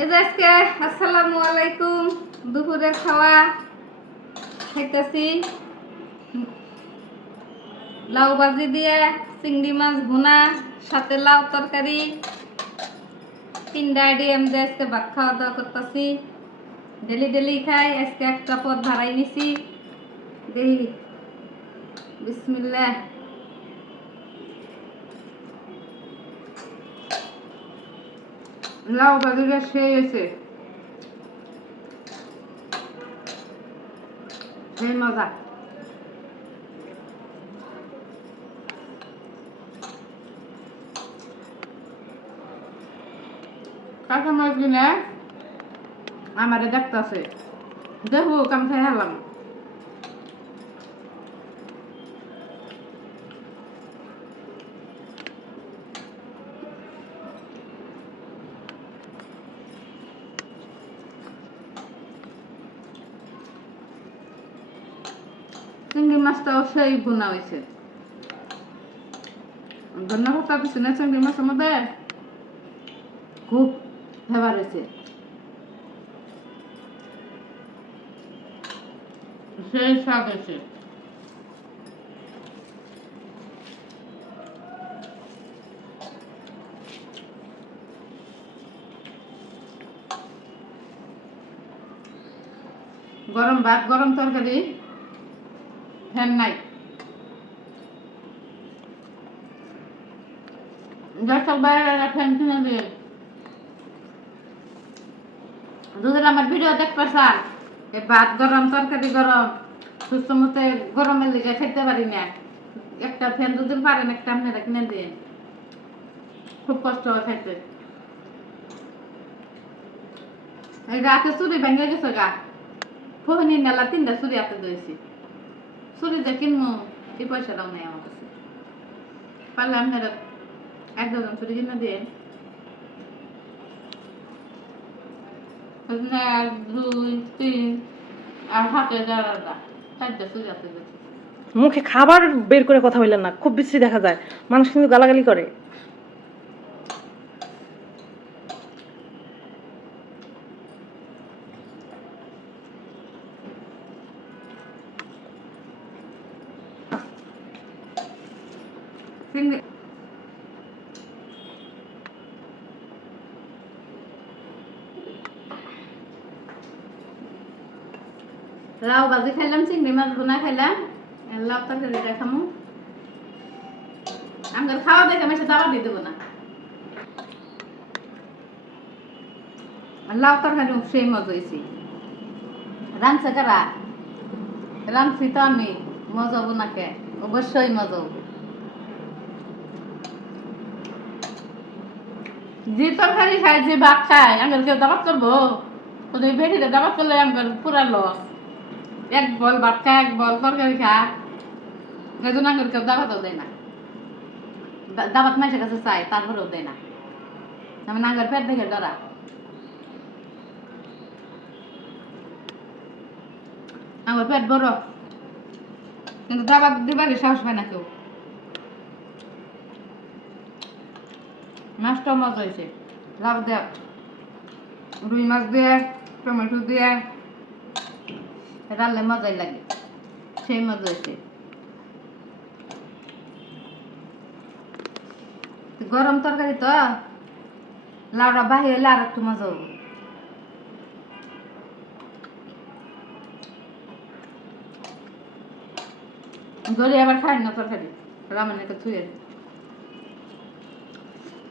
এই আজকে আসসালামু আলাইকুম দুপুরের খাওয়া খাইতেছি। লাউ ভাজি দিয়ে চিংড়ি মাছ ভুনা, সাথে লাউ তরকারি। তিনটা আইডিয়াম দিয়ে আজকে ভাত খাওয়া দাওয়া করতেছি। ডেলি ডেলি খাই, আজকে একটা পদ ভাড়াই নিছি। দেখি বিসমিল্লাহ। লাউ ভাজিটা সেই হয়েছে সেই মজা। কাঁচা মাছ কিনে আমারে দেখতেছে। দেখো কাম খাই হলাম। চিংড়ি মাছটাও সেই বোনা হয়েছে। ধন্যবাদ পাচ্ছি না চিংড়ি মাছের মধ্যে খুব ফেভার হয়েছে সেই স্বাদ হয়েছে গরম ভাত, গরম তরকারি। ফ্যান নাই দর্শক বাইরে ফ্যান কিনে দিয়ে যদি আমার ভিডিও দেখতে চান এ ভাত গরম, তরকারি গরম, সুস্থ মতে গরমের লিগে খেতে পারি না। একটা ফ্যান যদি পারেন, একটা আপনারা কিনে দিন। খুব কষ্ট হয় খাইতে রাতে চুরি ভেঙে গেছে গা। ফোহনি নেলা তিনটা চুরি হাতে দিয়েছি চুরি যা কিনবো। এই পয়সাটাও নেই আমার কাছে। পারলে আপনারা এক ডজন চুরি কিনে দিয়ে এক, দুই, তিন, আর হাতে যারা চারটা চুরি আছে। মুখে খাবার বের করে কথা বললেন না, খুব বিশ্রী দেখা যায়। মানুষ কিন্তু গালাগালি করে। চিংড়ি লাউ ভাজি খাইলাম চিংড়ি মাছ বোনা খাইলাম লাউ তরকারি দেখামু আমার খাওয়া দেখে আমি দাবা দিয়ে দেবো না লাউ তরকারি সেই মজা হয়েছি রাঁধছে কারা রাঁধছি তো আমি মজা বোনাকে অবশ্যই মজা হব। যে তরকারি খায়, যে ভাত খায় আমার কেউ দাবাত করব? ওদের বেটিতে দাবাত করলে আমার পুরা লস এক বল ভাত খায়, এক বল তরকারি খায়। এই জন্য আমার কেউ দাবাতও দেয় না। দাবাত মাসের কাছে চাই তারপরেও দেয় না। আমি নাঙ্গর পেট দেখে ডরা আমার পেট বড়। কিন্তু দাবাত দিবারই সাহস পায় না কেউ। মাছটাও মজা হয়েছে। লাভ দেয়া রুই মাছ দিয়ে টমেটো দিয়ে রান্নলে মজাই লাগে, সেই মজা হয়েছে। গরম তরকারি তো লাউটা বাহি হইলে আর একটু মজা হবে। গড়ি আবার খাই না তরকারি রামানিকে থুয়ে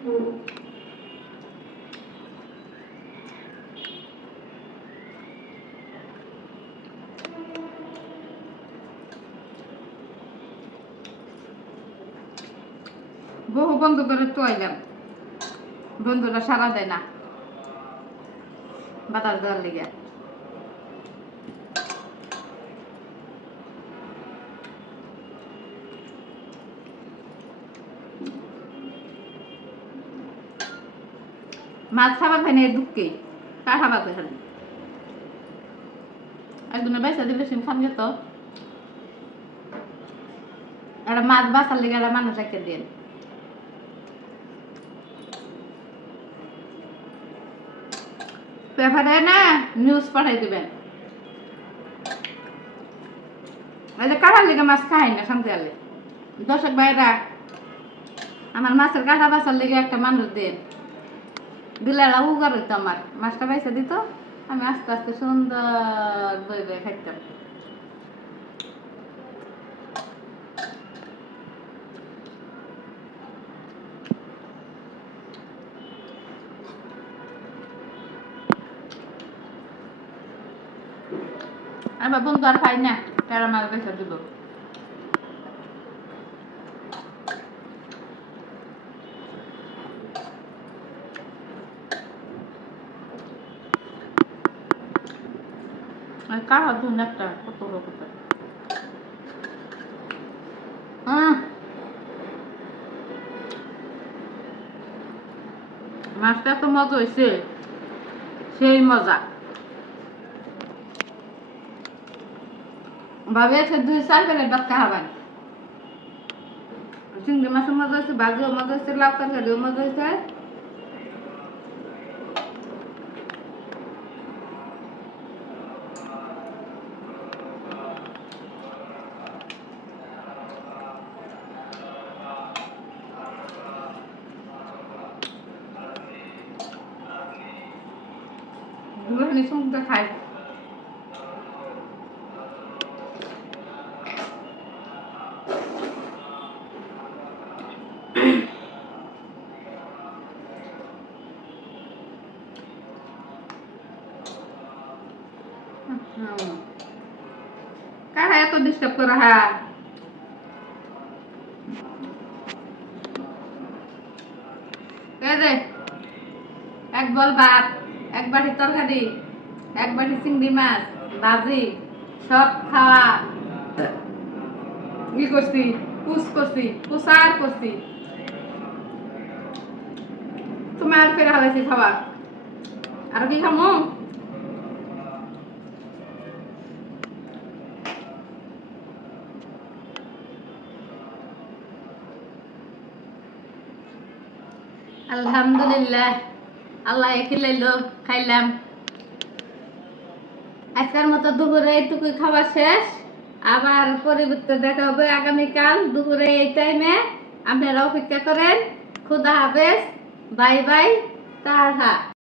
বহু বন্ধ করে তো আইলাম। বন্ধুরা সারা দেয় না। বাতাস দেওয়ার লিগে। মাছ খাবার খাই না কার খাবার তো খালি? একদিনে বাইসা দিলে সিম খান যেত একটা মাছ বাঁচার লিগে একটা মানুষ একটা দিন। পেপারে না নিউজ পাঠাই দিবেন। কাটার লিগে মাছ খাই না শান্তি আলে দর্শক ভাইরা আমার মাছের কাটা বাঁচার লিগে একটা মানুষ দিন। দিলে এলা উগার হইতো আমার। মাছটা বাইসা দিত, আমি আস্তে আস্তে সুন্দর বই বই খাইতাম। আমার বন্ধু আর খাই না, তারা মাছ বাইসা দিল। আর কার ধুন একটা কত লোক মাছটা তো মজা হয়েছে সেই মজা। ভাবে দুই চার প্লেট ভাত খাবেন চিংড়ি মাছের মজা হয়েছে ভাজিও মজা হয়েছে লাউ তরকারিও মজা হয়েছে দুপুরে সমুদ্র খাই কারা এত ডিস্টার্ব করা? হ্যাঁ। এক বল ভাত এক বাটি তরকারি, এক বাটি চিংড়ি মাছ, ভাজি, সব খাওয়া। ই করছি পুষ করছি পুষার করছি। তোমার ফেরা হয়েছে খাবার আর কি খামো? আলহামদুলিল্লাহ। আল্লাহ খিলাইলো, খাইলাম। আজকের মতো দুপুরে এইটুকুই খাবার শেষ। আবার পরিবর্তে দেখা হবে আগামীকাল দুপুরে এই টাইমে আপনারা অপেক্ষা করেন। খুদা হাফেজ। Bye bye. টাটা